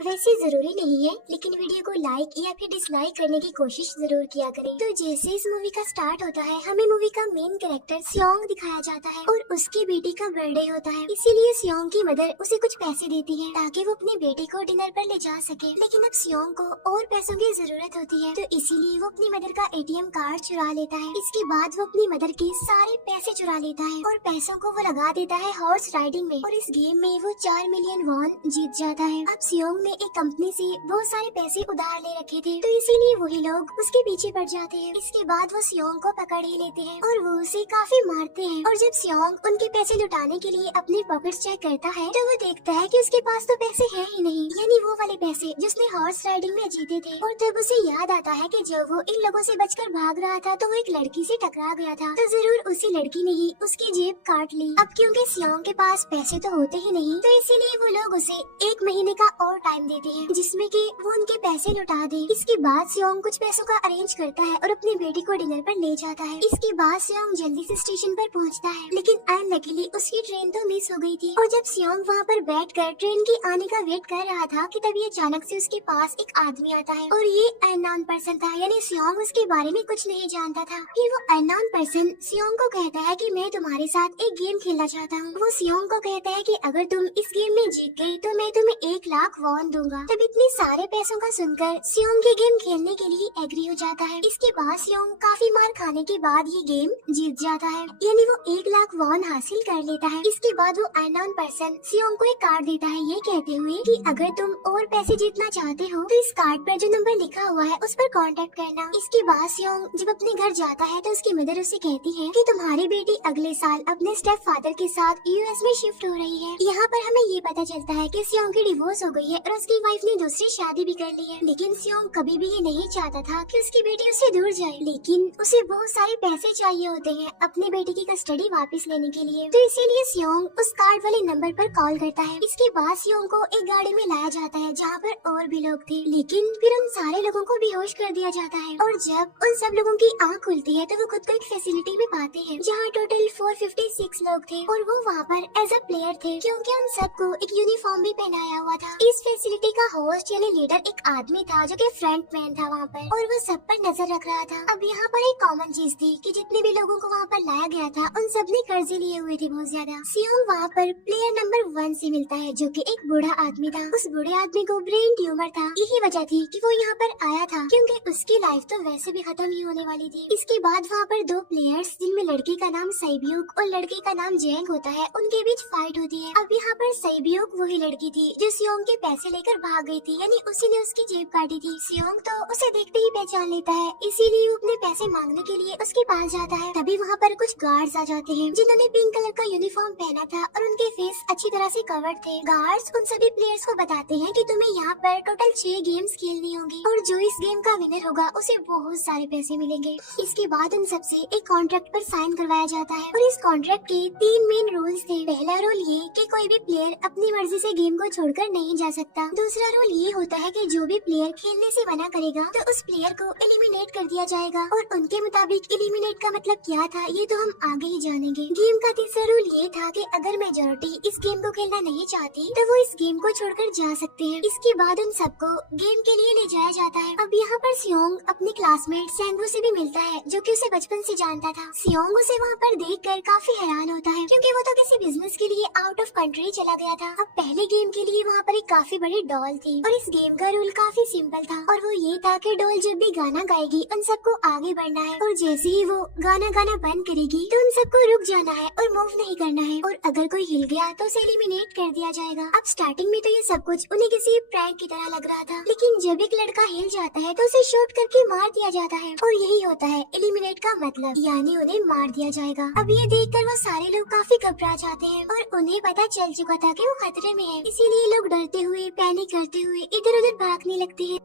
वैसे जरूरी नहीं है, लेकिन वीडियो को लाइक या फिर डिसलाइक करने की कोशिश जरूर किया करें। तो जैसे इस मूवी का स्टार्ट होता है, हमें मूवी का मेन कैरेक्टर सियोंग दिखाया जाता है और उसकी बेटी का बर्थडे होता है। इसीलिए सियोंग की मदर उसे कुछ पैसे देती है ताकि वो अपनी बेटी को डिनर पर ले जा सके। लेकिन अब सियोंग को और पैसों की जरूरत होती है, तो इसीलिए वो अपनी मदर का एटीएम कार्ड चुरा लेता है। इसके बाद वो अपनी मदर के सारे पैसे चुरा लेता है और पैसों को वो लगा देता है हॉर्स राइडिंग में, और इस गेम में वो 4 मिलियन वॉन जीत जाता है। अब सियोंग ने एक कंपनी से बहुत सारे पैसे उधार ले रखे थे, तो इसीलिए वही लोग उसके पीछे पड़ जाते हैं। इसके बाद वो सियोंग को पकड़ ही लेते हैं और वो उसे काफी मारते हैं। और जब सियोंग उनके पैसे लुटाने के लिए अपने पॉकेट्स चेक करता है, तो वो देखता है कि उसके पास तो पैसे हैं ही नहीं, यानी वो वाले पैसे जिसने हॉर्स राइडिंग में जीते थे। और तब उसे याद आता है कि जब वो इन लोगों से बचकर भाग रहा था, तो वो एक लड़की से टकरा गया था, तो जरूर उसी लड़की ने ही उसकी जेब काट ली। अब क्योंकि सियोंग के पास पैसे तो होते ही नहीं, तो इसीलिए वो लोग उसे 1 महीने का और टाइम देते हैं जिसमें कि वो उनके पैसे लौटा दे। इसके बाद सियोंग कुछ पैसों का अरेंज करता है और अपनी बेटी को डिनर पर ले जाता है। इसके बाद सियोंग जल्दी से स्टेशन पर पहुंचता है, लेकिन अनलकीली उसकी ट्रेन तो मिस हो गई थी। और जब सियोंग वहां पर बैठकर ट्रेन के आने का वेट कर रहा था कि तभी अचानक से उसके पास एक आदमी आता है, और ये अननोन पर्सन था, यानी सियोंग उसके बारे में कुछ नहीं जानता था। फिर वो अननोन पर्सन सियोंग को कहता है कि मैं तुम्हारे साथ एक गेम खेलना चाहता हूँ। वो सियोंग को कहता है कि अगर तुम इस गेम में जीत गई तो मैं तुम्हें 1 लाख वॉन दूंगा। तब इतने सारे पैसों का सुनकर सियोंग ये गेम खेलने के लिए एग्री हो जाता है। इसके बाद सियोंग काफी मार खाने के बाद ये गेम जीत जाता है, यानी वो 1 लाख वॉन हासिल कर लेता है। इसके बाद वो अननोन पर्सन सियोंग को एक कार्ड देता है, ये कहते हुए कि अगर तुम और पैसे जीतना चाहते हो तो इस कार्ड पर जो नंबर लिखा हुआ है उस पर कांटेक्ट करना। इसके बाद सियोंग जब अपने घर जाता है तो उसकी मदर उसे कहती है कि तुम्हारी बेटी अगले साल अपने स्टेप फादर के साथ यूएस में शिफ्ट हो रही है। यहाँ पर हमें ये पता चलता है कि सियोंग की डिवोर्स हो गई है और उसकी वाइफ ने दूसरी शादी भी कर ली है। लेकिन सियोंग कभी भी ये नहीं चाहता था कि उसकी बेटी उससे दूर जाए, लेकिन उसे बहुत सारे पैसे चाहिए होते हैं अपनी बेटी की कस्टडी वापस लेने के लिए, तो इसीलिए सियोंग उस कार्ड वाले नंबर पर कॉल करता है। इसके बाद सियोंग को एक गाड़ी में लाया जाता है जहाँ पर और भी लोग थे, लेकिन फिर उन सारे लोगों को बेहोश कर दिया जाता है। और जब उन सब लोगों की आँख खुलती है तो वो खुद को एक फैसिलिटी में पाते हैं जहाँ टोटल 456 लोग थे, और वो वहाँ पर एज अ प्लेयर थे क्योंकि उन सबको एक यूनिफॉर्म भी पहनाया हुआ था। इस फैसिलिटी का होस्ट यानी लीडर एक आदमी था जो कि फ्रंट मैन था वहाँ पर, और वो सब पर नजर रख रहा था। अब यहाँ पर एक कॉमन चीज थी कि जितने भी लोगों को वहाँ पर लाया गया था उन सब ने कर्जे लिए हुए थे बहुत ज्यादा। सियोंग वहाँ पर प्लेयर नंबर 1 से मिलता है जो कि एक बूढ़ा आदमी था। उस बूढ़े आदमी को ब्रेन ट्यूमर था, यही वजह थी कि वो यहाँ पर आया था क्योंकि उसकी लाइफ तो वैसे भी खत्म ही होने वाली थी। इसके बाद वहाँ पर 2 प्लेयर्स जिनमें लड़के का नाम साइबियुक और लड़के का नाम जेंग होता है, उनके बीच फाइट होती है। अब यहाँ पर साइबियुक वही लड़की थी जो सियोंग के पैसे लेकर भाग गई थी, यानी उसी ने उसकी जेब काटी थी। सियोंग तो उसे देखते ही पहचान लेता है, इसीलिए वो अपने पैसे मांगने के लिए उसके पास जाता है। तभी वहाँ पर कुछ गार्ड्स आ जाते हैं जिन्होंने पिंक कलर का यूनिफॉर्म पहना था और उनके फेस अच्छी तरह से कवर्ड थे। गार्ड्स उन सभी प्लेयर्स को बताते हैं कि तुम्हें यहाँ पर टोटल 6 गेम्स खेलनी होंगी और जो इस गेम का विनर होगा उसे बहुत सारे पैसे मिलेंगे। इसके बाद उन सबसे एक कॉन्ट्रैक्ट पर साइन करवाया जाता है, और इस कॉन्ट्रैक्ट के 3 मेन रूल्स थे। पहला रूल ये कि कोई भी प्लेयर अपनी मर्जी से गेम को छोड़कर नहीं जा सकता। दूसरा रूल ये होता है कि जो भी प्लेयर खेलने से मना करेगा तो उस प्लेयर को एलिमिनेट कर दिया जाएगा, और उनके मुताबिक एलिमिनेट का मतलब क्या था ये तो हम आगे ही जानेंगे। गेम का तीसरा रूल ये था कि अगर मेजॉरिटी इस गेम को खेलना नहीं चाहती तो वो इस गेम को छोड़कर जा सकते हैं। इसके बाद उन सबको गेम के लिए ले जाया जाता है। अब यहाँ पर सियोंग अपने क्लासमेट सेंगू से भी मिलता है जो कि उसे बचपन से जानता था। सियोंग उसे वहाँ पर देखकर काफी हैरान होता है क्योंकि वो तो किसी बिजनेस के लिए आउट ऑफ कंट्री चला गया था। अब पहले गेम के लिए वहाँ पर एक काफी बड़ी डॉल थी, और इस गेम का रूल काफी सिंपल था, और वो ये था कि डॉल जब भी गाना गाएगी उन सबको आगे बढ़ना है, और जैसे ही वो गाना गाना बंद करेगी तो उन सबको रुक जाना है और मूव नहीं करना है, और अगर कोई हिल गया तो उसे एलिमिनेट कर दिया जाएगा। अब स्टार्टिंग में तो ये सब कुछ उन्हें किसी प्रैंक की तरह लग रहा था, लेकिन जब एक लड़का हिल जाता है तो उसे शूट करके मार दिया जाता है, और यही होता है एलिमिनेट का मतलब, यानी उन्हें मार दिया जाएगा। अब ये देखकर वो सारे लोग काफी घबरा जाते हैं और उन्हें पता चल चुका था कि वो खतरे में है, इसीलिए लोग डरते हुए पैनिक करते हुए इधर उधर भागने लगते हैं।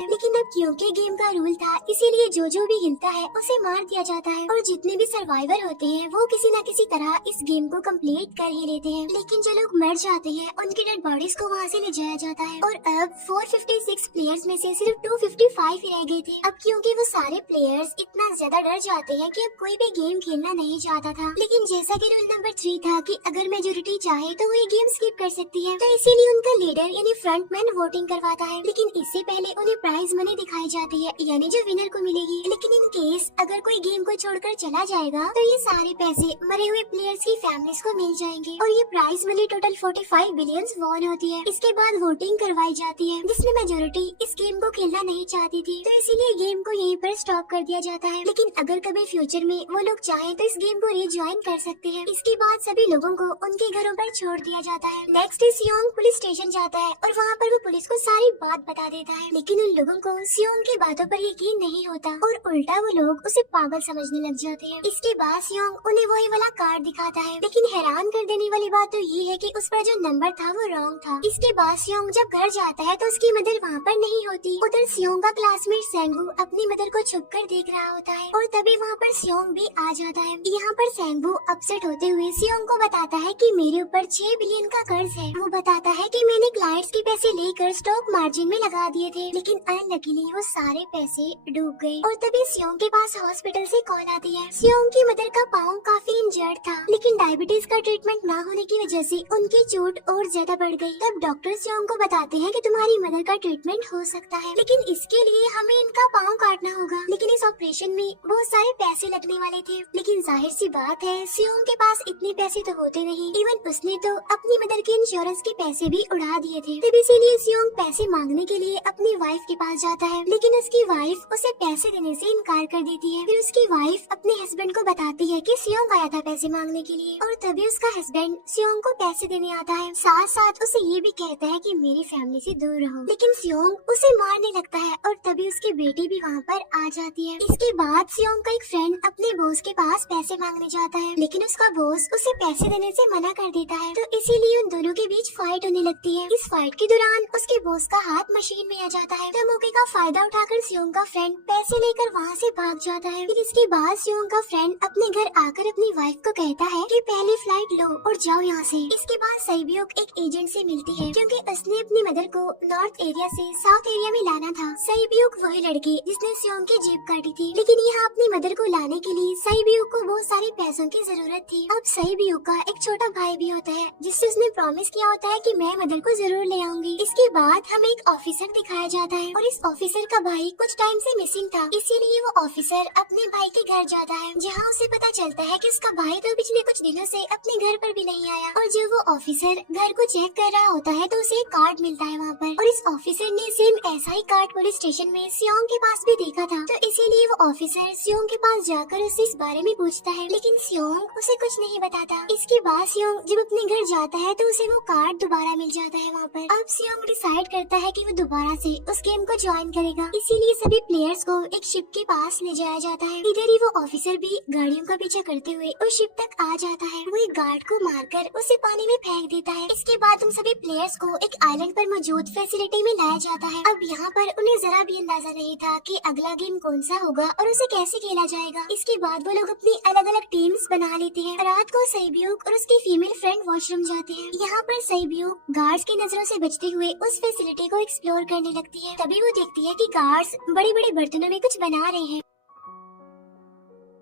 लेकिन अब क्योंकि गेम का रूल था, इसीलिए जो भी हिलता है उसे मार दिया जाता है और जितने भी सर्वाइवर होते हैं वो किसी न किसी तरह इस गेम को कंप्लीट कर ही लेते हैं। लेकिन जो लोग मर जाते हैं उनकी डेड बॉडीज को वहाँ से ले जाया जाता है और अब 456 प्लेयर्स में से सिर्फ 255 ही रह गए थे। अब क्योंकि वो सारे प्लेयर्स इतना ज्यादा डर जाते हैं कि अब कोई भी गेम खेलना नहीं चाहता था। लेकिन जैसा कि रूल नंबर 3 था कि अगर मेजोरिटी चाहे तो वो ये गेम स्किप कर सकती है, तो इसीलिए उनका लीडर यानी फ्रंटमैन वोटिंग करवाता है। लेकिन इससे पहले उन्हें प्राइज मनी दिखाई जाती है, यानी जो विनर को मिलेगी। लेकिन इन केस अगर कोई गेम को छोड़कर चला जाएगा तो ये सारे पैसे मरे हुए प्लेयर्स की फैमिलीज को मिल जाएंगे और ये prize money total 45 billion won होती है। इसके बाद वोटिंग करवाई जाती है जिसमें मेजोरिटी इस गेम को खेलना नहीं चाहती थी, तो इसीलिए गेम को यहीं पर स्टॉप कर दिया जाता है। लेकिन अगर कभी फ्यूचर में वो लोग चाहें तो इस गेम को रीज्वाइन कर सकते हैं। इसके बाद सभी लोगों को उनके घरों पर छोड़ दिया जाता है। नेक्स्ट सियोंग पुलिस स्टेशन जाता है और वहाँ पर वो पुलिस को सारी बात बता देता है। लेकिन उन लोगों को सियोंग की बातों पर यकीन नहीं होता और उल्टा वो लोग उसे पागल समझने लग जाते हैं। इसके बाद सियोंग उन्हें वही वाला कार्ड दिखाता है, लेकिन हैरान कर देने वाली बात तो ये है कि उस पर जो नंबर था वो रॉन्ग था। इसके बाद सियोंग जब घर जाता है तो उसकी मदर वहाँ पर नहीं होती। उधर सियोंग का क्लासमेट सेंगू अपनी मदर को छुप कर देख रहा होता है और तभी वहाँ पर सियोंग भी आ जाता है। यहाँ पर सेंगू अपसेट होते हुए सियोंग को बताता है कि मेरे ऊपर 6 बिलियन का कर्ज है। वो बताता है कि मैंने क्लाइंट्स के पैसे लेकर स्टॉक मार्जिन में लगा दिए थे, लेकिन अनलकीली वो सारे पैसे डूब गए। और तभी सियोंग के पास हॉस्पिटल से कॉल आती है। सियोंग की मदर का पाँव काफी इंजर्ड था, लेकिन डायबिटीज का ट्रीटमेंट न होने की वजह से उनकी चोट और ज्यादा बढ़ गई। तब डॉक्टर सियोंग को बताते हैं कि तुम्हारी मदर का ट्रीटमेंट हो सकता है, लेकिन इसके लिए हमें इनका पाँव काटना होगा। लेकिन इस ऑपरेशन में बहुत सारे पैसे लगने वाले थे। लेकिन जाहिर सी बात है सियोंग के पास इतने पैसे तो होते नहीं। इवन उसने तो अपनी मदर के इंश्योरेंस के पैसे भी उड़ा दिए थे। तब इसीलिए सियोंग पैसे मांगने के लिए अपनी वाइफ के पास जाता है, लेकिन उसकी वाइफ उसे पैसे देने से इनकार कर देती है। फिर उसकी वाइफ अपने हस्बैंड को बताती है कि सियोंग आया था पैसे मांगने के लिए और तभी उसका हस्बैंड सियोंग को पैसे देने आता है। साथ साथ उसे ये भी कहता है कि मेरी फैमिली से दूर रहो। लेकिन सियोंग उसे मारने लगता है और तभी उसकी बेटी भी वहाँ पर आ जाती है। इसके बाद सियोंग का एक फ्रेंड अपने बॉस के पास पैसे मांगने जाता है, लेकिन उसका बॉस उसे पैसे देने से मना कर देता है, तो इसीलिए उन दोनों के बीच फाइट होने लगती है। इस फाइट के दौरान उसके बॉस का हाथ मशीन में आ जाता है। तब मौके का फायदा उठाकर सियोंग का फ्रेंड पैसे लेकर वहाँ से भाग जाता है। फिर इसके बाद सियोंग का फ्रेंड अपने घर आकर अपनी वाइफ को कहता है कि पहले फ्लाइट लो और जाओ यहाँ से। इसके बाद सईब्योक एक एजेंट से मिलती है, क्योंकि उसने अपनी मदर को नॉर्थ एरिया से साउथ एरिया में लाना था। सईब्योक वही लड़की जिसने सियोंग की जेब काटी थी, लेकिन यहाँ अपनी मदर को लाने के लिए सईब्योक को बहुत सारे पैसों की जरूरत थी। अब सईब्योक का एक छोटा भाई भी होता है जिससे उसने प्रॉमिस किया होता है कि मैं मदर को जरूर ले आऊंगी। इसके बाद हमें एक ऑफिसर दिखाया जाता है और इस ऑफिसर का भाई कुछ टाइम से मिसिंग था, इसीलिए वो ऑफिसर अपने भाई के घर जाता है, जहाँ उसे पता चलता है कि उसका भाई तो पिछले कुछ दिनों से अपने घर पर भी नहीं आया। और जब वो ऑफिसर घर को चेक कर रहा होता है तो उसे एक कार्ड मिलता है वहाँ पर, और इस ऑफिसर ने सेम ऐसा ही कार्ड पुलिस स्टेशन में सियोंग के पास भी देखा था, तो इसीलिए वो ऑफिसर सियोंग के पास जाकर उससे इस बारे में पूछता है, लेकिन सियोंग उसे कुछ नहीं बताता। इसके बाद सियोंग जब अपने घर जाता है तो उसे वो कार्ड दोबारा मिल जाता है वहाँ पर। अब सियोंग डिसाइड करता है कि वो दोबारा से उस गेम को ज्वाइन करेगा, इसीलिए सभी प्लेयर्स को एक शिप के पास ले जाया जाता है। इधर ही वो ऑफिसर भी गाड़ियों का पीछा करते हुए उस शिप तक आ जाता है। वो एक गार्ड को मारकर उसे पानी में फेंक देता है। इसके बाद उन सभी प्लेयर्स को एक आइलैंड पर मौजूद फैसिलिटी में लाया जाता है। अब यहाँ पर उन्हें जरा भी अंदाजा नहीं था कि अगला गेम कौन सा होगा और उसे कैसे खेला जाएगा। इसके बाद वो लोग अपनी अलग अलग टीम्स बना लेते हैं। रात को सईब्योक और उसकी फीमेल फ्रेंड वॉशरूम जाते हैं। यहाँ पर सईब्योक गार्ड्स की नजरों से बचते हुए उस फैसिलिटी को एक्सप्लोर करने लगती है। तभी वो देखती है कि गार्ड्स बड़े बड़े बर्तनों में कुछ बना रहे हैं,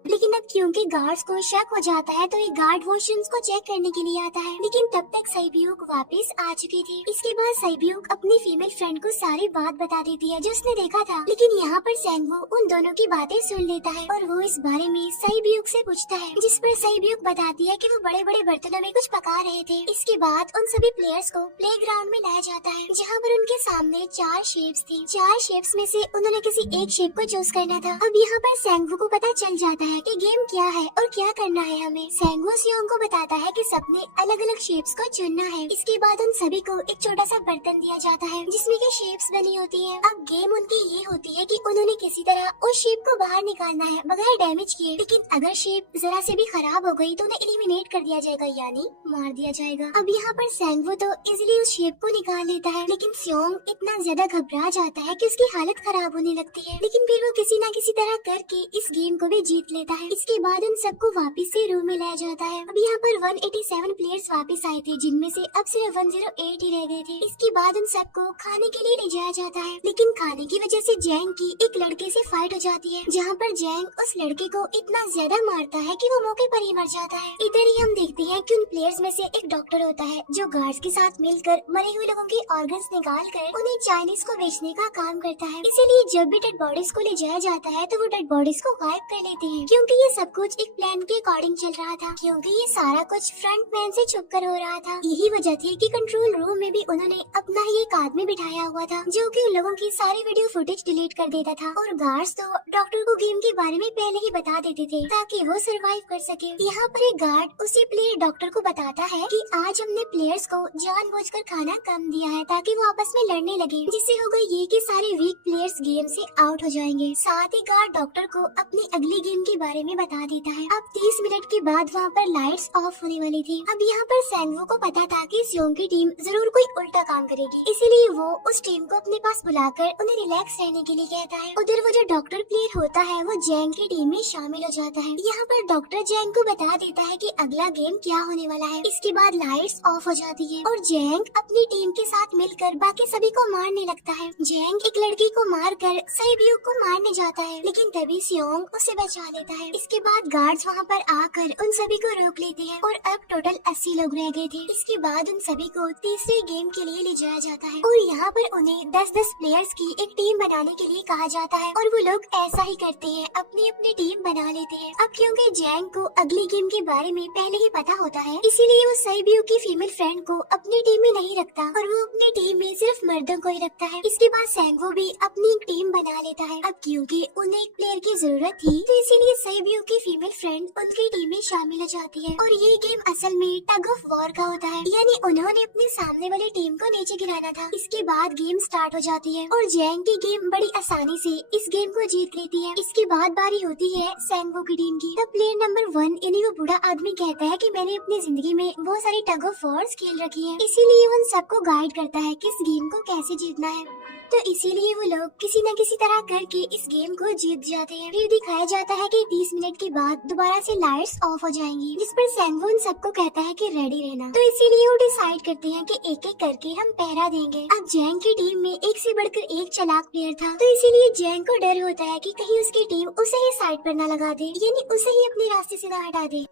लेकिन अब क्योंकि गार्ड्स को शक हो जाता है तो एक गार्ड वॉशरूम्स को चेक करने के लिए आता है, लेकिन तब तक सईब्योक वापस आ चुकी थी। इसके बाद सईब्योक अपनी फीमेल फ्रेंड को सारी बात बता देती है जो उसने देखा था, लेकिन यहाँ पर सेंगवू उन दोनों की बातें सुन लेता है और वो इस बारे में सईब्योक से पूछता है, जिस पर सईब्योक बताती है कि वो बड़े बड़े बर्तनों में कुछ पका रहे थे। इसके बाद उन सभी प्लेयर्स को प्लेग्राउंड में लाया जाता है, जहाँ पर उनके सामने 4 शेप्स थी। 4 शेप्स में से उन्होंने किसी एक शेप को चूज करना था। अब यहाँ पर सेंगवू को पता चल जाता है कि गेम क्या है और क्या करना है हमें। सेंगो सियोंग को बताता है कि सबने अलग अलग शेप्स को चुनना है। इसके बाद उन सभी को एक छोटा सा बर्तन दिया जाता है जिसमें के शेप्स बनी होती है। अब गेम उनकी ये होती है कि उन्होंने किसी तरह उस शेप को बाहर निकालना है बगैर डैमेज किए। लेकिन अगर शेप जरा से भी खराब हो गई तो उन्हें एलिमिनेट कर दिया जाएगा, यानी मार दिया जाएगा। अब यहाँ पर सेंगो तो इजीली उस शेप को निकाल लेता है, लेकिन सियोंग इतना ज्यादा घबरा जाता है कि उसकी हालत खराब होने लगती है। लेकिन फिर वो किसी न किसी तरह करके इस गेम को भी जीत लेता है। इसके बाद उन सबको वापस से रूम में लाया जाता है। अब यहाँ पर 187 प्लेयर्स वापस आए थे, जिनमें से अब सिर्फ 108 ही रह गए थे। इसके बाद उन सबको खाने के लिए ले जाया जाता है, लेकिन खाने की वजह से जैंग की एक लड़के से फाइट हो जाती है, जहाँ पर जैंग उस लड़के को इतना ज्यादा मारता है कि वो मौके पर ही मर जाता है। इधर ही हम देखते हैं कि उन प्लेयर्स में से एक डॉक्टर होता है जो गार्ड्स के साथ मिलकर मरे हुए लोगों के ऑर्गन्स निकाल कर उन्हें चाइनीज को बेचने का काम करता है। इसीलिए जब भी डेड बॉडीज को ले जाया जाता है तो वो डेड बॉडीज को गायब कर लेते हैं, क्योंकि ये सब कुछ एक प्लान के अकॉर्डिंग चल रहा था, क्योंकि ये सारा कुछ फ्रंट मैन से छुप कर हो रहा था। यही वजह थी कि कंट्रोल रूम में भी उन्होंने अपना ही एक आदमी बिठाया हुआ था जो कि उन लोगों की सारी वीडियो फुटेज डिलीट कर देता था। और गार्ड्स तो डॉक्टर को गेम के बारे में पहले ही बता देते थे ताकि वो सरवाइव कर सके। यहाँ पर एक गार्ड उसी प्लेयर डॉक्टर को बताता है कि आज हमने प्लेयर्स को जानबूझकर खाना कम दिया है ताकि वो आपस में लड़ने लगे, जिससे होगा ये कि सारे वीक प्लेयर्स गेम से आउट हो जाएंगे। साथ ही गार्ड डॉक्टर को अपनी अगली गेम के बारे में बता देता है। अब 30 मिनट के बाद वहाँ पर लाइट्स ऑफ होने वाली थी। अब यहाँ पर सेंगो को पता था कि सियोंग की टीम जरूर कोई उल्टा काम करेगी, इसीलिए वो उस टीम को अपने पास बुलाकर उन्हें रिलैक्स रहने के लिए कहता है। उधर वो जो डॉक्टर प्लेयर होता है वो जैंग की टीम में शामिल हो जाता है। यहाँ पर डॉक्टर जैंग को बता देता है कि अगला गेम क्या होने वाला है। इसके बाद लाइट्स ऑफ हो जाती है और जैंग अपनी टीम के साथ मिलकर बाकी सभी को मारने लगता है। जैंग एक लड़की को मारकर सईब्यू को मारने जाता है, लेकिन तभी सियोंग उसे बचा लेता है। इसके बाद गार्ड्स वहाँ पर आकर उन सभी को रोक लेते हैं और अब टोटल 80 लोग रह गए थे। इसके बाद उन सभी को तीसरे गेम के लिए ले जाया जाता है और यहाँ पर उन्हें 10-10 प्लेयर्स की एक टीम बनाने के लिए कहा जाता है और वो लोग ऐसा ही करते हैं, अपनी अपनी टीम बना लेते हैं। अब क्योंकि जैंग को अगली गेम के बारे में पहले ही पता होता है, इसीलिए वो सईब्यू की फीमेल फ्रेंड को अपनी टीम में नहीं रखता और वो अपनी टीम में सिर्फ मर्दों को ही रखता है। इसके बाद सेंगो भी अपनी एक टीम बना लेता है। अब क्योंकि उन्हें एक प्लेयर की जरूरत थी तो इसीलिए सईब्यू की फीमेल फ्रेंड उनकी टीम में शामिल हो जाती है और ये गेम असल में टग ऑफ वॉर का होता है, यानी उन्होंने अपने सामने वाली टीम को नीचे गिराना था। इसके बाद गेम स्टार्ट हो जाती है और जैंग की गेम बड़ी आसानी से इस गेम को जीत लेती है। इसके बाद बारी होती है सेंगो की टीम की। तब प्लेयर नंबर 1 यानी वो बूढ़ा आदमी कहता है कि मैंने अपनी जिंदगी में बहुत सारी टग ऑफ वॉर्स खेल रखी है, इसीलिए उन सबको गाइड करता है कि इस गेम को कैसे जीतना है। तो इसीलिए वो लोग किसी न किसी तरह करके इस गेम को जीत जाते हैं। फिर दिखाया जाता है कि 30 मिनट के बाद दोबारा से लाइट्स ऑफ हो जाएंगी, जिस पर सेंगो उन सबको कहता है कि रेडी रहना। तो इसीलिए वो डिसाइड करते हैं कि एक एक करके हम पहरा देंगे। अब जैंग की टीम में एक से बढ़कर एक चालाक प्लेयर था, तो इसीलिए जैंग को डर होता है कि कहीं उसकी टीम उसे ही साइड पर न लगा दे, यानी उसे ही अपने रास्ते से न हटा दे।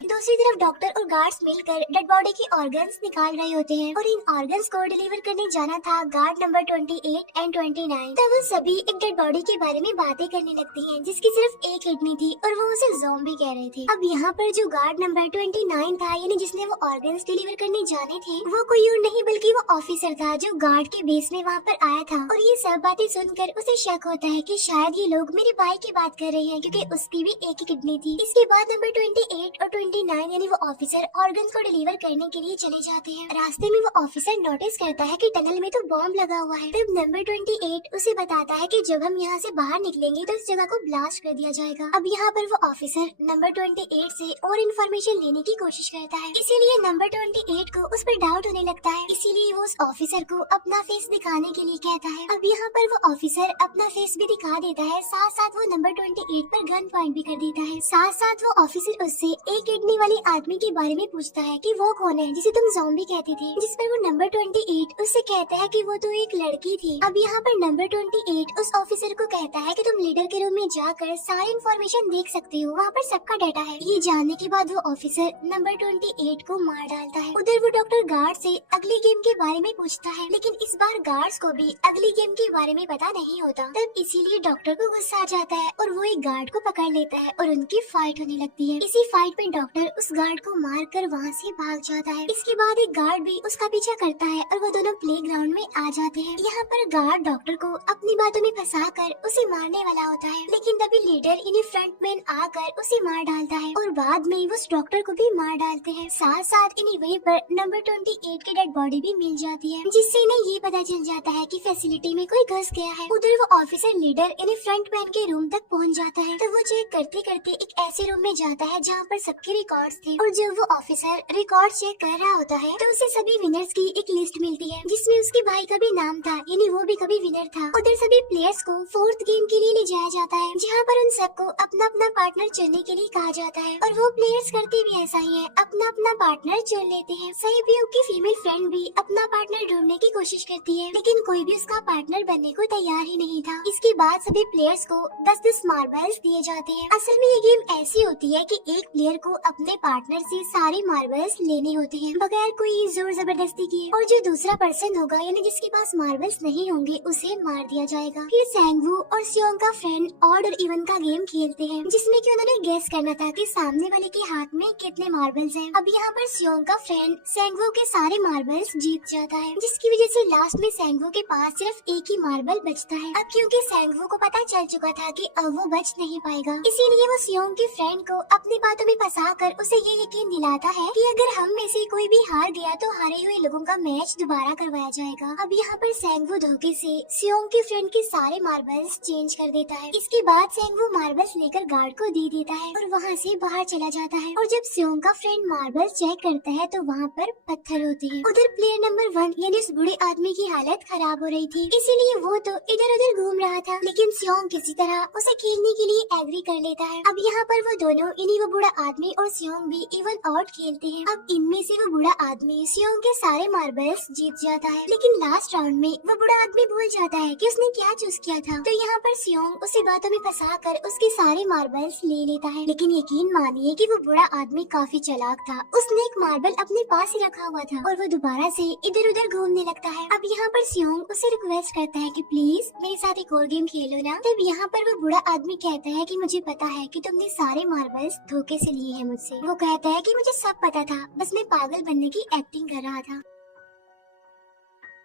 दूसरी तरफ डॉक्टर और गार्ड्स मिलकर डेड बॉडी के ऑर्गन्स निकाल रहे होते हैं और इन ऑर्गन्स को डिलीवर करने जाना था गार्ड नंबर 28 एंड 29। तब वो सभी एक डेड बॉडी के बारे में बातें करने लगती हैं, जिसकी सिर्फ एक किडनी थी और वो उसे ज़ॉम्बी कह रहे थे। अब यहाँ पर जो गार्ड नंबर 29 था, यानी जिसने वो ऑर्गन्स डिलीवर करने जाने थे, वो कोई और नहीं बल्कि वो ऑफिसर था जो गार्ड के बेस में वहाँ पर आया था। और ये सब बातें सुनकर उसे शक होता है कि शायद ये लोग मेरे भाई की बात कर रहे हैं, क्योंकि उसकी भी एक ही किडनी थी। इसके बाद नंबर 28 और 29 यानी वो ऑफिसर ऑर्गन्स को डिलीवर करने के लिए चले जाते हैं। रास्ते में वो ऑफिसर नोटिस करता है कि टनल में तो बॉम्ब लगा हुआ है। तब नंबर 28 उसे बताता है कि जब हम यहाँ से बाहर निकलेंगे तो इस जगह को ब्लास्ट कर दिया जाएगा। अब यहाँ पर वो ऑफिसर नंबर 28 से और इन्फॉर्मेशन लेने की कोशिश करता है, इसीलिए नंबर 28 को उस पर डाउट होने लगता है, इसीलिए वो उस ऑफिसर को अपना फेस दिखाने के लिए कहता है। अब यहाँ पर वो ऑफिसर अपना फेस भी दिखा देता है, साथ साथ वो नंबर 28 पर गन पॉइंट भी कर देता है। साथ साथ वो ऑफिसर उससे एक किडनी वाली आदमी के बारे में पूछता है कि वो कौन है जिसे तुम ज़ॉम्बी कहती थी, जिस पर वो नंबर 28 उससे कहता है कि वो तो एक लड़की थी। अब यहाँ पर नंबर 28 उस ऑफिसर को कहता है कि तुम लीडर के रूम में जाकर सारी इन्फॉर्मेशन देख सकते हो, वहाँ पर सबका डाटा है। ये जानने के बाद वो ऑफिसर नंबर 28 को मार डालता है। उधर वो डॉक्टर गार्ड से अगली गेम के बारे में पूछता है, लेकिन इस बार गार्ड्स को भी अगली गेम के बारे में पता नहीं होता। तब इसीलिए डॉक्टर को गुस्सा आ जाता है और वो एक गार्ड को पकड़ लेता है और उनकी फाइट होने लगती है। इसी फाइट में डॉक्टर उस गार्ड को मार कर वहाँ से भाग जाता है। इसके बाद एक गार्ड भी उसका पीछा करता है और वो दोनों प्लेग्राउंड में आ जाते हैं। यहाँ पर गार्ड डॉक्टर को अपनी बातों में फंसा कर उसे मारने वाला होता है, लेकिन तभी लीडर यानी फ्रंटमैन आकर उसे मार डालता है और बाद में उस डॉक्टर को भी मार डालते हैं। साथ साथ इन्हें वहीं पर नंबर 28 की डेड बॉडी भी मिल जाती है, जिससे इन्हें ये पता चल जाता है कि फैसिलिटी में कोई घुस गया है। उधर वो ऑफिसर लीडर यानी फ्रंटमैन के रूम तक पहुंच जाता है, तो वो चेक करते करते एक ऐसे रूम में जाता है जहाँ पर सबके रिकॉर्ड्स थे, और जब वो ऑफिसर रिकॉर्ड चेक कर रहा होता है तो उसे सभी विनर्स की एक लिस्ट मिलती है, जिसमें उसके भाई का भी नाम था, यानी वो भी कभी विनर था। उधर सभी प्लेयर्स को 4th गेम के लिए ले जाया जाता है, जहाँ पर उन सबको अपना अपना पार्टनर चुनने के लिए कहा जाता है, और वो प्लेयर्स करते भी ऐसा ही है, अपना अपना पार्टनर चुन लेते हैं। सहयोग की फीमेल फ्रेंड भी अपना पार्टनर ढूंढने की कोशिश करती है, लेकिन कोई भी उसका पार्टनर बनने को तैयार ही नहीं था। इसके बाद सभी प्लेयर्स को 10-10 मार्बल्स दिए जाते हैं। असल में ये गेम ऐसी होती है कि एक प्लेयर को अपने पार्टनर से सारे मार्बल्स लेने होते हैं बगैर कोई जोर जबरदस्ती किए, और जो दूसरा पर्सन होगा यानी जिसके पास मार्बल्स नहीं होंगे उसे मार दिया जाएगा। फिर सैंगवू और सियोंग का फ्रेंड ऑड और इवन का गेम खेलते हैं, जिसमें कि उन्होंने गेस करना था कि सामने वाले के हाथ में कितने मार्बल्स हैं। अब यहाँ पर सियोंग का फ्रेंड सैंगवू के सारे मार्बल्स जीत जाता है, जिसकी वजह से लास्ट में सैंगवू के पास सिर्फ एक ही मार्बल बचता है। अब क्योंकि सैंगवू को पता चल चुका था कि अब वो बच नहीं पाएगा, इसीलिए वो सियोंग की फ्रेंड को अपनी बातों में फंसा कर उसे ये यकीन दिलाता है कि अगर हम में से कोई भी हार गया तो हारे हुए लोगों का मैच दोबारा करवाया जाएगा। अब यहाँ पर सैंगवू धोखे से सियोंग की फ्रेंड के सारे मार्बल्स चेंज कर देता है। इसके बाद सैंगवू मार्बल्स लेकर गार्ड को दे देता है और वहाँ से बाहर चला जाता है, और जब सियोंग का फ्रेंड मार्बल्स चेक करता है तो वहाँ पर पत्थर होते हैं। उधर प्लेयर नंबर 1 यानी उस बूढ़े आदमी की हालत खराब हो रही थी, इसीलिए वो तो इधर उधर घूम रहा था, लेकिन सियोंग किसी तरह उसे खेलने के लिए एग्री कर लेता है। अब यहाँ पर वो दोनों यानी वो बूढ़ा आदमी और सियोंग भी इवन आउट खेलते हैं। अब इनमें से वो बूढ़ा आदमी सियोंग के सारे मार्बल्स जीत जाता है, लेकिन लास्ट राउंड में वो बूढ़ा आदमी भूल जाता है कि उसने क्या चूज किया था। तो यहाँ पर सियोंग उसे बातों में फंसा कर उसके सारे मार्बल्स ले लेता है, लेकिन यकीन मानिए कि वो बूढ़ा आदमी काफी चालाक था। उसने एक मार्बल अपने पास ही रखा हुआ था और वो दोबारा से इधर उधर घूमने लगता है। अब यहाँ पर सियोंग उसे रिक्वेस्ट करता है कि प्लीज मेरे साथ एक और गेम खेलो ना। तब यहाँ पर वो बूढ़ा आदमी कहता है कि मुझे पता है कि तुमने सारे मार्बल्स धोखे से लिए हैं मुझसे। वो कहता है कि मुझे सब पता था, बस मैं पागल बनने की एक्टिंग कर रहा था।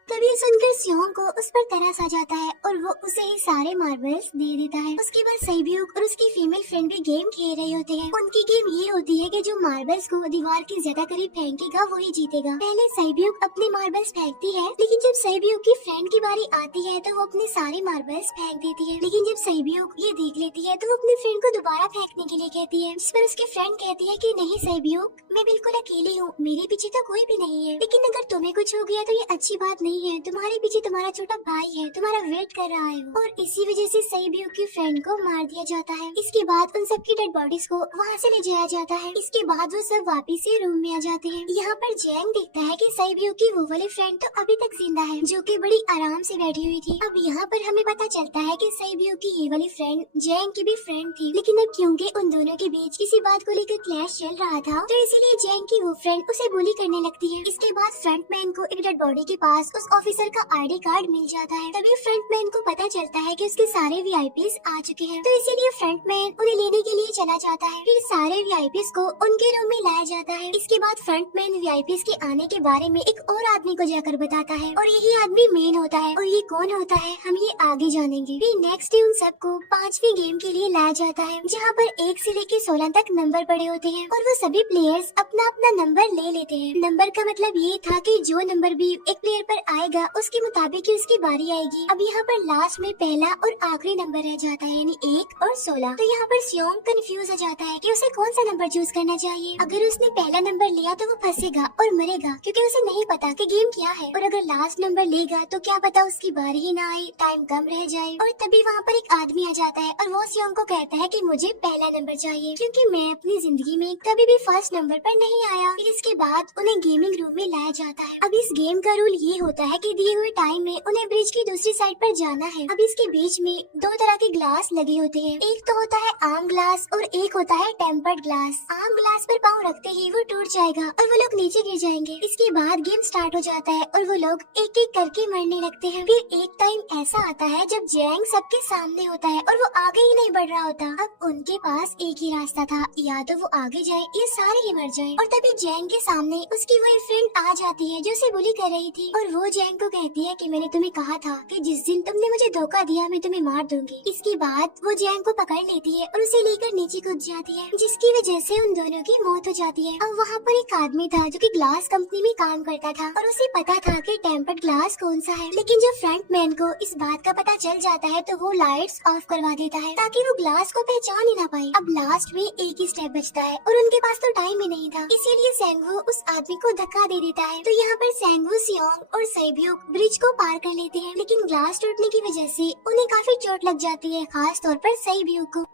तभी सुनकर सियोंग को उस पर तरस आ जाता है और वो उसे ही सारे मार्बल्स दे देता है। उसके बाद सैब्यूक और उसकी फीमेल फ्रेंड भी गेम खेल रहे होते हैं। उनकी गेम ये होती है कि जो मार्बल्स को दीवार के ज्यादा करीब फेंकेगा वही जीतेगा। पहले सैब्यूक अपने मार्बल्स फेंकती है, लेकिन जब सैब्यूक की फ्रेंड की बारी आती है तो वो अपने सारे मार्बल्स फेंक देती है। लेकिन जब सैब्यूक ये देख लेती है तो वो अपनी फ्रेंड को दोबारा फेंकने के लिए कहती है, जिस पर उसकी फ्रेंड कहती है कि नहीं सैब्यूक, मैं बिल्कुल अकेली हूँ, मेरे पीछे तो कोई भी नहीं है, लेकिन अगर तुम्हें कुछ हो गया तो ये अच्छी बात नहीं है, तुम्हारे पीछे तुम्हारा छोटा भाई है, तुम्हारा वेट कर रहा है। और इसी वजह से सैब्यूक की फ्रेंड को मार दिया जाता है। इसके बाद उन सबकी डेड बॉडीज को वहाँ से ले जाया जाता है। इसके बाद वो सब वापिस से रूम में आ जाते हैं। यहाँ पर जैंग देखता है कि सैब्यूक की वो वाली फ्रेंड तो अभी तक जिंदा है, जो कि बड़ी आराम से बैठी हुई थी। अब यहाँ पर हमें पता चलता है कि सैब्यूक की ये वाली फ्रेंड जैंग की भी फ्रेंड थी, लेकिन अब क्योंकि उन दोनों के बीच किसी बात को लेकर क्लैश चल रहा था तो इसीलिए जैंग की वो फ्रेंड उसे बुली करने लगती है। इसके बाद फ्रंटमैन को एक डेड बॉडी के पास उस ऑफिसर का आईडी कार्ड मिल जाता है। तभी फ्रंटमैन को पता चलता है कि उसके सारे वीआईपीज आ चुके हैं, तो इसीलिए फ्रंटमैन उन्हें लेने के लिए चला जाता है। फिर सारे वीआईपीज को उनके रूम में लाया जाता है। इसके बाद फ्रंटमैन वीआईपीज के आने के बारे में एक और आदमी को जाकर बताता है, और यही आदमी मेन होता है। और ये कौन होता है हम ये आगे जानेंगे। फिर नेक्स्ट डे उन सबको 5वीं गेम के लिए लाया जाता है, जहाँ पर 1 से लेकर 16 तक नंबर पड़े होते हैं, और वो सभी प्लेयर्स अपना अपना नंबर ले लेते हैं। नंबर का मतलब ये था कि जो नंबर भी एक प्लेयर पर आएगा उसके मुताबिक ही उसकी बारी आएगी। अब यहाँ पर लास्ट में पहला और आखिरी नंबर रह जाता है, यानी 1 और 16। तो यहाँ पर सियोंग कंफ्यूज हो जाता है कि उसे कौन सा नंबर चूज करना चाहिए। अगर उसने पहला नंबर लिया तो वो फंसेगा और मरेगा, क्योंकि उसे नहीं पता कि गेम क्या है। और अगर लास्ट नंबर लेगा तो क्या पता उसकी बारी ही ना आए, टाइम कम रह जाए। और तभी वहाँ पर एक आदमी आ जाता है और वो सियोंग को कहता है कि मुझे पहला नंबर चाहिए, क्योंकि मैं अपनी जिंदगी में कभी भी फर्स्ट नंबर पर नहीं आया। फिर इसके बाद उन्हें गेमिंग रूम में लाया जाता है। अब इस गेम का रूल ये होता है कि दिए हुए टाइम में उन्हें ब्रिज की दूसरी साइड पर जाना है। अब इसके बीच में दो तरह के ग्लास लगे होते हैं, एक तो होता है आम ग्लास और एक होता है टेम्पर्ड ग्लास। आम ग्लास पर पाँव रखते ही वो टूट जाएगा और वो लोग नीचे गिर जाएंगे। इसके बाद गेम स्टार्ट हो जाता है और वो लोग एक एक करके मरने लगते हैं। फिर एक टाइम ऐसा आता है जब जैंग सबके सामने होता है और वो आगे ही नहीं बढ़ रहा होता। अब उनके पास एक ही रास्ता था, या तो वो आगे जाए या सारे ही मर जाएं। और तभी जैंग के सामने उसकी वही फ्रेंड आ जाती है जो उसे बुली कर रही थी और वो जैंग को कहती है कि मैंने तुम्हें कहा था कि जिस दिन तुमने मुझे धोखा दिया मैं तुम्हें मार दूंगी। इसके बाद वो जैंग को पकड़ लेती है और उसे लेकर नीचे कूद जाती है, जिसकी वजह से उन दोनों की मौत हो जाती है। अब वहाँ पर एक आदमी था जो कि ग्लास कंपनी में काम करता था और उसे पता था कि टेम्पर्ड ग्लास कौन सा है, लेकिन जब फ्रंट मैन को इस बात का पता चल जाता है तो वो लाइट्स ऑफ करवा देता है ताकि वो ग्लास को पहचान ही ना पाए। अब लास्ट में एक ही स्टेप बचता है और उनके पास तो टाइम ही नहीं था, इसीलिए सेंगवू उस आदमी को धक्का दे देता है। तो यहाँ पर सेंगवू, सियोंग और सैब्यूक ब्रिज को पार कर लेते हैं, लेकिन ग्लास टूटने की वजह से उन्हें काफी चोट लग जाती है, खास तौर पर सैब्यूक को।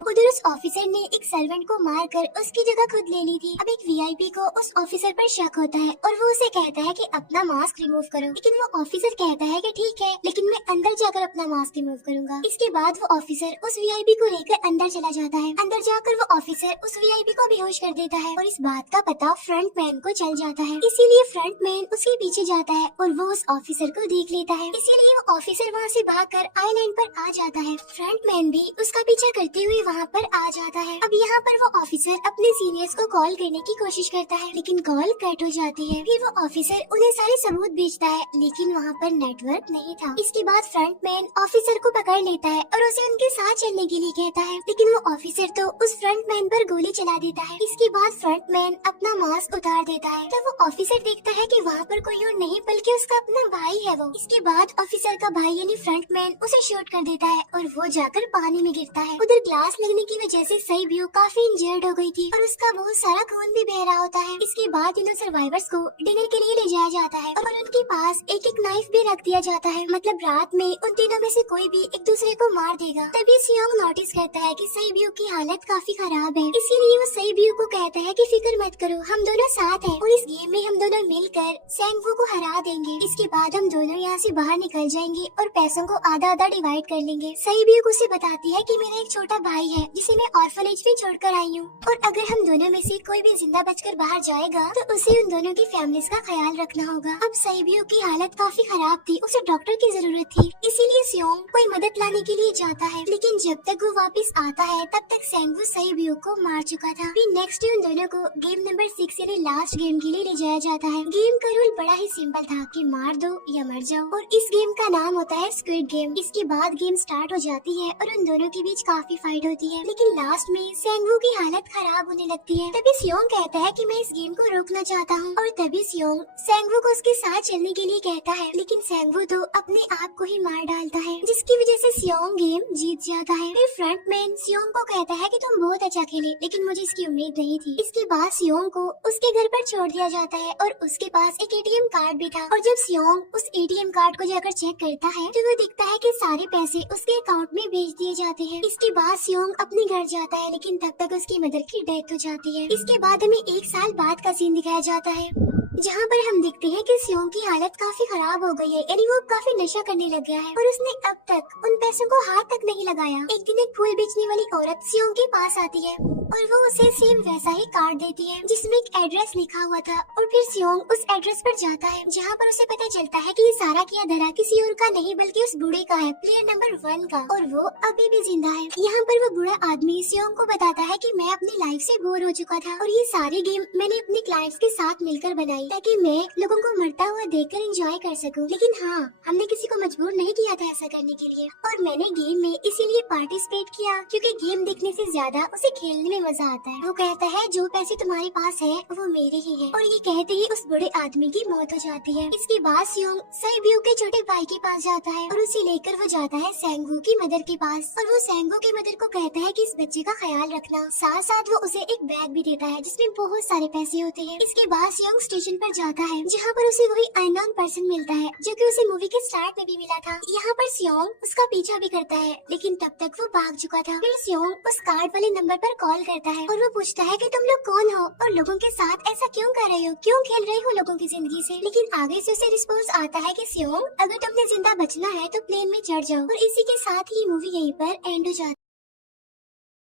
उधर उस ऑफिसर ने एक सर्वेंट को मारकर उसकी जगह खुद ले ली थी। अब एक वीआईपी को उस ऑफिसर पर शक होता है और वो उसे कहता है कि अपना मास्क रिमूव करो, लेकिन वो ऑफिसर कहता है कि ठीक है, लेकिन मैं अंदर जाकर अपना मास्क रिमूव करूंगा। इसके बाद वो ऑफिसर उस वीआईपी को लेकर अंदर चला जाता है। अंदर जाकर वो ऑफिसर उस वीआईपी को बेहोश कर देता है और इस बात का पता फ्रंट मैन को चल जाता है, इसीलिए फ्रंट मैन उसके पीछे जाता है और वो उस ऑफिसर को देख लेता है, इसीलिए वो ऑफिसर वहाँ से भागकर आइलैंड पर आ जाता है। फ्रंट मैन भी उसका पीछा करते हुए वहाँ पर आ जाता है। अब यहाँ पर वो ऑफिसर अपने सीनियर्स को कॉल करने की कोशिश करता है, लेकिन कॉल कट हो जाती है। फिर वो ऑफिसर उन्हें सारे सबूत भेजता है, लेकिन वहाँ पर नेटवर्क नहीं था। इसके बाद फ्रंट मैन ऑफिसर को पकड़ लेता है और उसे उनके साथ चलने के लिए कहता है, लेकिन वो ऑफिसर तो उस फ्रंट मैन पर गोली चला देता है। इसके बाद फ्रंट मैन अपना मास्क उतार देता है, तब वो ऑफिसर देखता है कि वहाँ पर कोई और नहीं बल्कि उसका अपना भाई है वो। इसके बाद ऑफिसर का भाई यानी फ्रंट मैन उसे शूट कर देता है और वो जाकर पानी में गिरता है। उधर ग्लास लगने की वजह से सैब्यूक काफी इंजर्ड हो गई थी और उसका बहुत सारा खून भी बह रहा होता है। इसके बाद इन सर्वाइवर्स को डिनर के लिए ले जाया जाता है और उनके पास एक एक नाइफ भी रख दिया जाता है, मतलब रात में उन तीनों में से कोई भी एक दूसरे को मार देगा। तभी सियोंग नोटिस करता है कि सैब्यूक की हालत काफी खराब है, इसीलिए वो सैब्यूक को कहता है कि फिक्र मत करो, हम दोनों साथ हैं और इस गेम में हम दोनों मिलकर सेंगवू को हरा देंगे। इसके बाद हम दोनों यहाँ से बाहर निकल जाएंगे और पैसों को आधा आधा डिवाइड कर लेंगे। सैब्यूक उसे बताती है कि मेरा एक छोटा भाई है जिसे मैं ऑर्फनेज में छोड़कर आई हूँ और अगर हम दोनों में से कोई भी जिंदा बचकर बाहर जाएगा तो उसे उन दोनों की फैमिलीज का ख्याल रखना होगा। अब सैब्यूक की हालत काफी खराब थी, उसे डॉक्टर की जरूरत थी, इसीलिए सियोंग कोई मदद लाने के लिए जाता है, लेकिन जब तक वो वापस आता है तब तक सेंगवू सैब्यूक को मार चुका था। फिर नेक्स्ट डे उन दोनों को गेम नंबर 6 यानी लास्ट गेम के लिए ले जाया जाता है। गेम का रूल बड़ा ही सिंपल था कि मार दो या मर जाओ और इस गेम का नाम होता है स्क्विड गेम। इसके बाद गेम स्टार्ट हो जाती है और उन दोनों के बीच काफी फाइट होती है, लेकिन लास्ट में सेंगवू की हालत खराब होने लगती है। तभी सियोंग कहता है कि मैं इस गेम को रोकना चाहता हूँ और तभी सियोंग सेंगवू को उसके साथ चलने के लिए कहता है, लेकिन सेंगवू तो अपने आप को ही मार डालता है, जिसकी वजह से सियोंग गेम जीत जाता है। फिर फ्रंट मैन सियोंग को कहता है कि तुम बहुत अच्छा खेले, लेकिन मुझे इसकी उम्मीद नहीं थी। इसके बाद सियोंग को उसके घर पर छोड़ दिया जाता है और उसके पास एक एटीएम कार्ड भी था और जब सियोंग उस एटीएम कार्ड को जाकर चेक करता है तो वो दिखता है कि सारे पैसे उसके अकाउंट में भेज दिए जाते हैं। इसके बाद सियोंग अपने घर जाता है, लेकिन तब तक उसकी मदर की डेथ हो जाती है। इसके बाद हमें 1 साल बाद का सीन दिखाया जाता है जहाँ पर हम देखते हैं कि सियोंग की हालत काफी खराब हो गई है, यानी वो काफी नशा करने लग गया है और उसने अब तक उन पैसों को हाथ तक नहीं लगाया। एक दिन एक फूल बेचने वाली औरत सियोंग के पास आती है और वो उसे सेम वैसा ही कार्ड देती है जिसमें एक एड्रेस लिखा हुआ था और फिर सियोंग उस एड्रेस पर जाता है जहाँ पर उसे पता चलता है कि ये सारा किया धरा किसी और का नहीं बल्कि उस बूढ़े का है, प्लेयर नंबर 1 का, और वो अभी भी जिंदा है। यहाँ पर वो बूढ़ा आदमी सियोंग को बताता है कि मैं अपनी लाइफ से बोर हो चुका था और ये सारी गेम मैंने अपने क्लाइंट्स के साथ मिलकर बनाई ताकि मैं लोगों को मरता हुआ देखकर एंजॉय कर सकूं, लेकिन हाँ, हमने किसी को मजबूर नहीं किया था ऐसा करने के लिए और मैंने गेम में इसीलिए पार्टिसिपेट किया क्योंकि गेम देखने से ज्यादा उसे खेलने में मजा आता है। वो कहता है जो पैसे तुम्हारे पास है वो मेरे ही है और ये कहते ही उस बूढ़े आदमी की मौत हो जाती है। इसके बाद सियोंग सैब्यूक के छोटे भाई के पास जाता है और उसे लेकर वो जाता है सेंगवू की मदर के पास और वो सेंगवू की मदर को कहता है कि इस बच्चे का ख्याल रखना, साथ साथ वो उसे एक बैग भी देता है जिसमें बहुत सारे पैसे होते हैं। इसके बाद सियोंग स्टेशन पर जाता है जहाँ पर उसे वही अननोन पर्सन मिलता है जो कि उसे मूवी के स्टार्ट में भी मिला था। यहाँ पर सियोंग उसका पीछा भी करता है, लेकिन तब तक वो भाग चुका था। फिर सियोंग उस कार्ड वाले नंबर पर कॉल करता है और वो पूछता है कि तुम लोग कौन हो और लोगों के साथ ऐसा क्यों कर रहे हो, क्यों खेल रहे हो लोगों की जिंदगी से। लेकिन आगे से उसे रिस्पॉन्स आता है कि सियोंग, अगर तुमने जिंदा बचना है तो प्लेन में चढ़ जाओ। और इसी के साथ ही मूवी यहीं पर एंड हो जाती है।